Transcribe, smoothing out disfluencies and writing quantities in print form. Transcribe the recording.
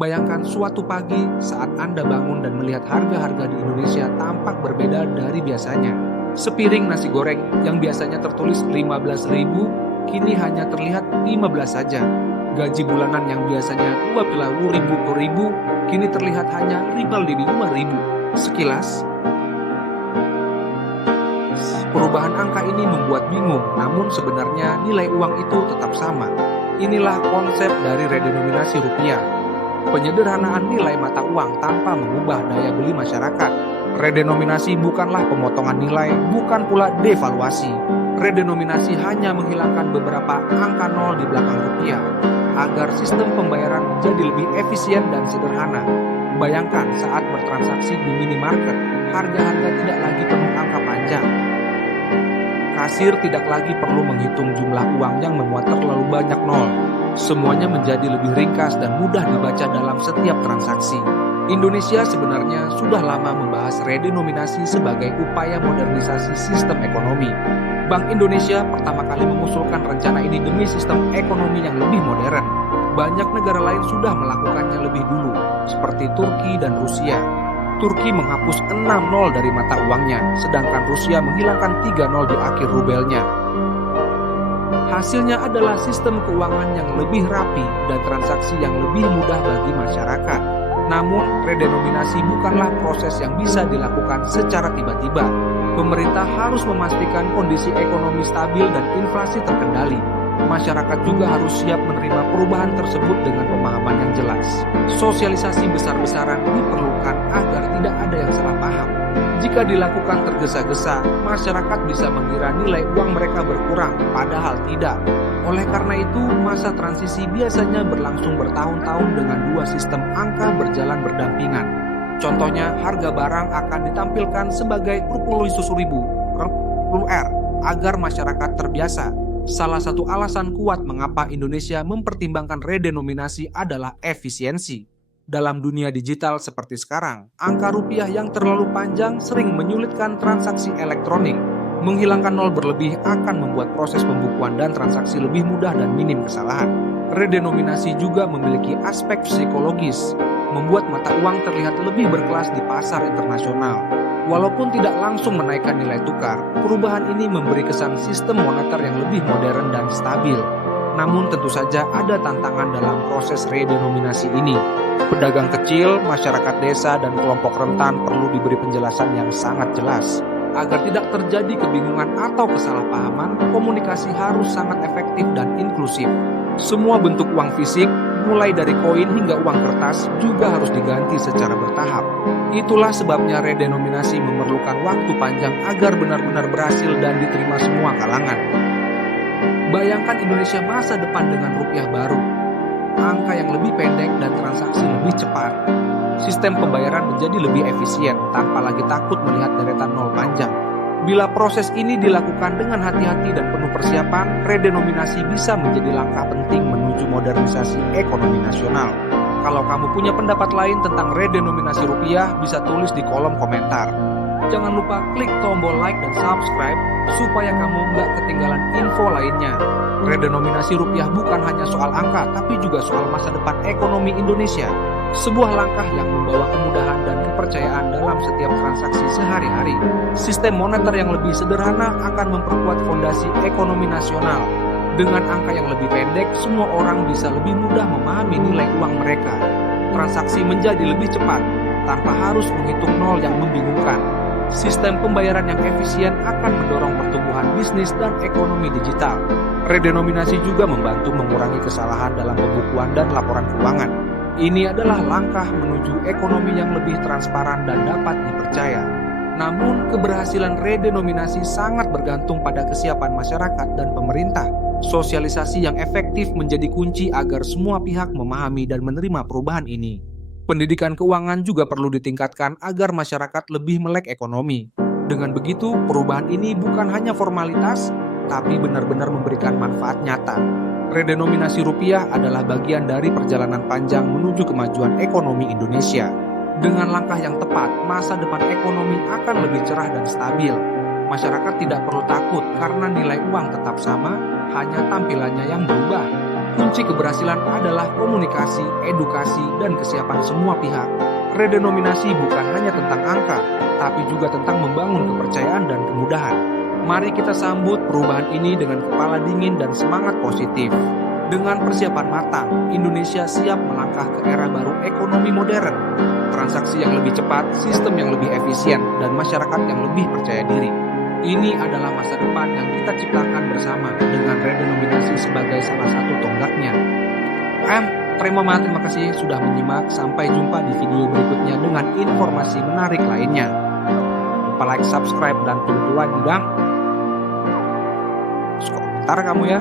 Bayangkan suatu pagi saat Anda bangun dan melihat harga-harga di Indonesia tampak berbeda dari biasanya. Sepiring nasi goreng yang biasanya tertulis 15.000 kini hanya terlihat 15 saja. Gaji bulanan yang biasanya 20.000 per ribu kini terlihat hanya 5.000. Sekilas, perubahan angka ini membuat bingung, namun sebenarnya nilai uang itu tetap sama. Inilah konsep dari redenominasi rupiah. Penyederhanaan nilai mata uang tanpa mengubah daya beli masyarakat. Redenominasi bukanlah pemotongan nilai, bukan pula devaluasi. Redenominasi hanya menghilangkan beberapa angka nol di belakang rupiah, agar sistem pembayaran menjadi lebih efisien dan sederhana. Bayangkan saat bertransaksi di minimarket, harga-harga tidak lagi penuh angka panjang. Kasir tidak lagi perlu menghitung jumlah uang yang memuat terlalu banyak nol. Semuanya menjadi lebih ringkas dan mudah dibaca dalam setiap transaksi. Indonesia sebenarnya sudah lama membahas redenominasi sebagai upaya modernisasi sistem ekonomi. Bank Indonesia pertama kali mengusulkan rencana ini demi sistem ekonomi yang lebih modern. Banyak negara lain sudah melakukannya lebih dulu, seperti Turki dan Rusia. Turki menghapus 6 nol dari mata uangnya, sedangkan Rusia menghilangkan 3 nol di akhir rubelnya. Hasilnya adalah sistem keuangan yang lebih rapi dan transaksi yang lebih mudah bagi masyarakat. Namun, redenominasi bukanlah proses yang bisa dilakukan secara tiba-tiba. Pemerintah harus memastikan kondisi ekonomi stabil dan inflasi terkendali. Masyarakat juga harus siap menerima perubahan tersebut dengan pemahaman yang jelas. Sosialisasi besar-besaran diperlukan agar tidak ada yang salah paham. Jika dilakukan tergesa-gesa, masyarakat bisa mengira nilai uang mereka berkurang, padahal tidak. Oleh karena itu, masa transisi biasanya berlangsung bertahun-tahun dengan dua sistem angka berjalan berdampingan. Contohnya, harga barang akan ditampilkan sebagai R agar masyarakat terbiasa. Salah satu alasan kuat mengapa Indonesia mempertimbangkan redenominasi adalah efisiensi. Dalam dunia digital seperti sekarang, angka rupiah yang terlalu panjang sering menyulitkan transaksi elektronik. Menghilangkan nol berlebih akan membuat proses pembukuan dan transaksi lebih mudah dan minim kesalahan. Redenominasi juga memiliki aspek psikologis, membuat mata uang terlihat lebih berkelas di pasar internasional. Walaupun tidak langsung menaikkan nilai tukar, perubahan ini memberi kesan sistem moneter yang lebih modern dan stabil. Namun tentu saja ada tantangan dalam proses redenominasi ini. Pedagang kecil, masyarakat desa, dan kelompok rentan perlu diberi penjelasan yang sangat jelas. Agar tidak terjadi kebingungan atau kesalahpahaman, komunikasi harus sangat efektif dan inklusif. Semua bentuk uang fisik, mulai dari koin hingga uang kertas, juga harus diganti secara bertahap. Itulah sebabnya redenominasi memerlukan waktu panjang agar benar-benar berhasil dan diterima semua kalangan. Bayangkan Indonesia masa depan dengan rupiah baru, angka yang lebih pendek dan transaksi lebih cepat. Sistem pembayaran menjadi lebih efisien tanpa lagi takut melihat deretan nol panjang. Bila proses ini dilakukan dengan hati-hati dan penuh persiapan, redenominasi bisa menjadi langkah penting menuju modernisasi ekonomi nasional. Kalau kamu punya pendapat lain tentang redenominasi rupiah, bisa tulis di kolom komentar. Jangan lupa klik tombol like dan subscribe supaya kamu nggak ketinggalan info lainnya. Redenominasi rupiah bukan hanya soal angka, tapi juga soal masa depan ekonomi Indonesia. Sebuah langkah yang membawa kemudahan dan kepercayaan dalam setiap transaksi sehari-hari. Sistem moneter yang lebih sederhana akan memperkuat fondasi ekonomi nasional. Dengan angka yang lebih pendek, semua orang bisa lebih mudah memahami nilai uang mereka. Transaksi menjadi lebih cepat, tanpa harus menghitung nol yang membingungkan. Sistem pembayaran yang efisien akan mendorong pertumbuhan bisnis dan ekonomi digital. Redenominasi juga membantu mengurangi kesalahan dalam pembukuan dan laporan keuangan. Ini adalah langkah menuju ekonomi yang lebih transparan dan dapat dipercaya. Namun, keberhasilan redenominasi sangat bergantung pada kesiapan masyarakat dan pemerintah. Sosialisasi yang efektif menjadi kunci agar semua pihak memahami dan menerima perubahan ini. Pendidikan keuangan juga perlu ditingkatkan agar masyarakat lebih melek ekonomi. Dengan begitu, perubahan ini bukan hanya formalitas, tapi benar-benar memberikan manfaat nyata. Redenominasi rupiah adalah bagian dari perjalanan panjang menuju kemajuan ekonomi Indonesia. Dengan langkah yang tepat, masa depan ekonomi akan lebih cerah dan stabil. Masyarakat tidak perlu takut karena nilai uang tetap sama, hanya tampilannya yang berubah. Kunci keberhasilan adalah komunikasi, edukasi, dan kesiapan semua pihak. Redenominasi bukan hanya tentang angka, tapi juga tentang membangun kepercayaan dan kemudahan. Mari kita sambut perubahan ini dengan kepala dingin dan semangat positif. Dengan persiapan matang, Indonesia siap melangkah ke era baru ekonomi modern. Transaksi yang lebih cepat, sistem yang lebih efisien, dan masyarakat yang lebih percaya diri. Ini adalah masa depan yang kita ciptakan bersama dengan redenominasi sebagai salah satu tonggaknya. Terima kasih sudah menyimak. Sampai jumpa di video berikutnya dengan informasi menarik lainnya. Lupa like, subscribe, dan tunggu lagi dong. Komentar kamu ya.